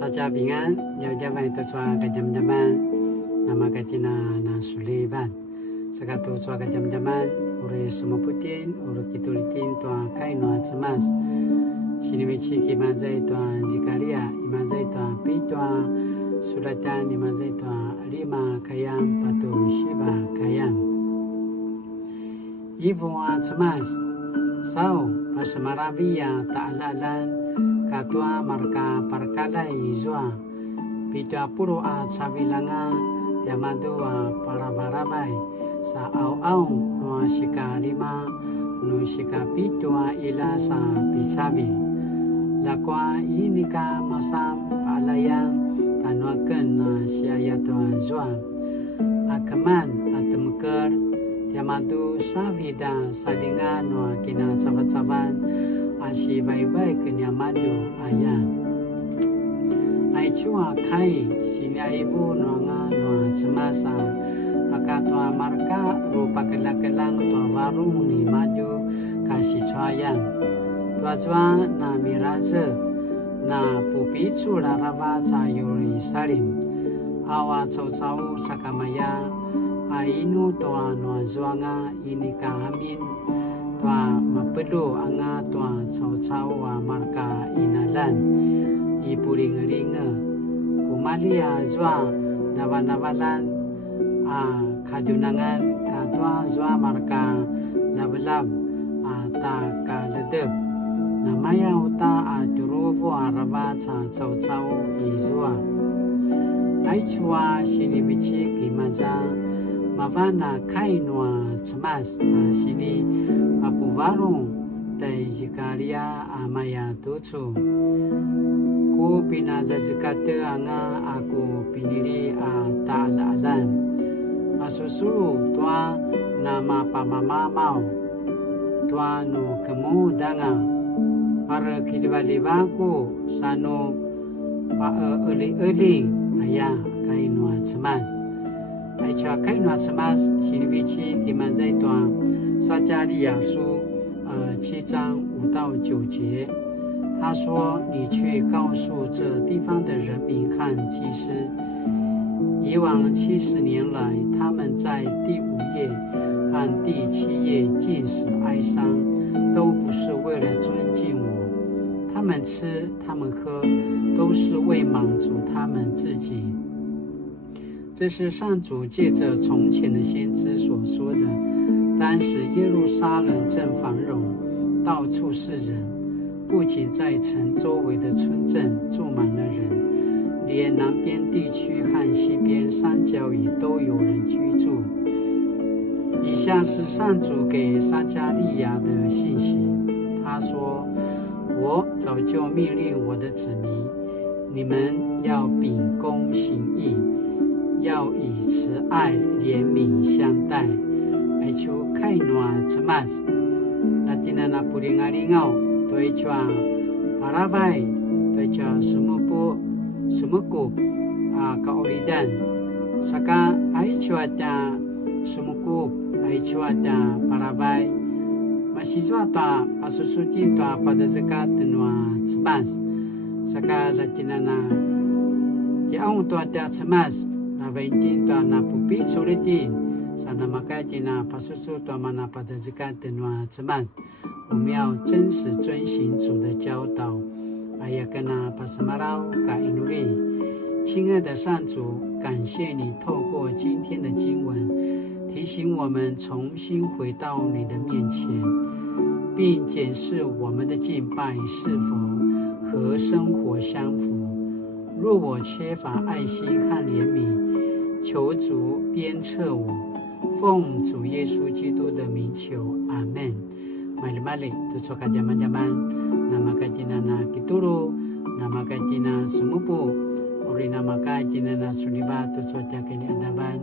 大家平安，要家外都做个jam jaman，那么个今那苏利班，这个都做个jam jaman，urus semua putin，urus kita litin tuan kain nuat semas，sini meci kimazai tuan Zikaria， imazai tuan pi tuan Sulatan， imazai tuan lima kayam patu shiba kayam， ibu semas， sau pasmaraviya ta'alalan。Katua marka parkalai izua Pita puro at sabilanga Tiamadua parabarabai Sa au-au Nua shika lima Nu shika pitua ila sa pisabi Lakwa inika masam Paalayan Tanuakan na siayatua zua Akaman at mekar Tiamadu savida Sadinga nua kina sabat-saban Ashi bai-bai kenya madu ayah. Ai chua kai sini aibu noanga noa semasa pakatua marka rupa kelang-kelang tua warung ni madu kasih cuayan. Tua na miraze na pupi cura rawa sayuri salim. Awa cau-cau sakamaya ainu tua noa zuanga ini kahamin. Tua mapedu anga tua cau-cau wa marka inalan ipuring-ringa kumalia zwa nawan-nawalan kadunangan katua zwa marka lablab ta kaledeb namaya uta duruvo araba cau-cau izwa aichua sinibichi kimaza mavana kainwa cemas sini apu warung tai Zikaria amaya tucu ku pinaza zekate anga aku piniri ta'ala-alan asusu tua nama pamama mau tua nu kemu danga para kidibalibaku sanu eli ayah kainwa cemas aicha kainwa cemas sinibichi kimanzai tua撒迦利亚书7章5到9节，他说：“你去告诉这地方的人民和祭司，以往70年来，他们在第5夜和第7夜禁食哀伤，都不是为了尊敬我。他们吃，他们喝，都是为满足他们自己。”这是上主借着从前的先知所说的。当时耶路撒冷正繁荣，到处是人，不仅在城周围的村镇住满了人，连南边地区和西边山脚也都有人居住。以下是上主给撒迦利亚的信息，他说：“我早就命令我的子民，你们要秉公行义，要以慈爱怜悯相待。” Aichu kainwa cemas Latina na puling-alingau Tuaichua parabai Tuaichua sumukup kaolidan Saka aichua ta sumukup Aichua ta parabai Masiswa ta pasusutin ta pada zekat tenua cemas Saka Latina na Kiaung tua ta cemas Nabaintin tua na pupi sulitin sana makai tina pasusu tua mana pada zekat tenua cemas， 我们要真实遵行主的教导。ayah kena pasmarau ka inuli， 亲爱的上主，感谢你透过今天的经文，提醒我们重新回到你的面前，并检视我们的敬拜是否和生活相符。若我缺乏爱心和怜悯，求主鞭策我。奉主耶稣基督的名求，阿门。Mali-mali tu soka zaman-zaman nama katina na kituru, nama katina sumupu, ori nama katina na suliba tu soka kini adaban,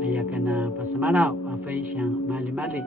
ayah kena pasmarau, 分享 mali-mali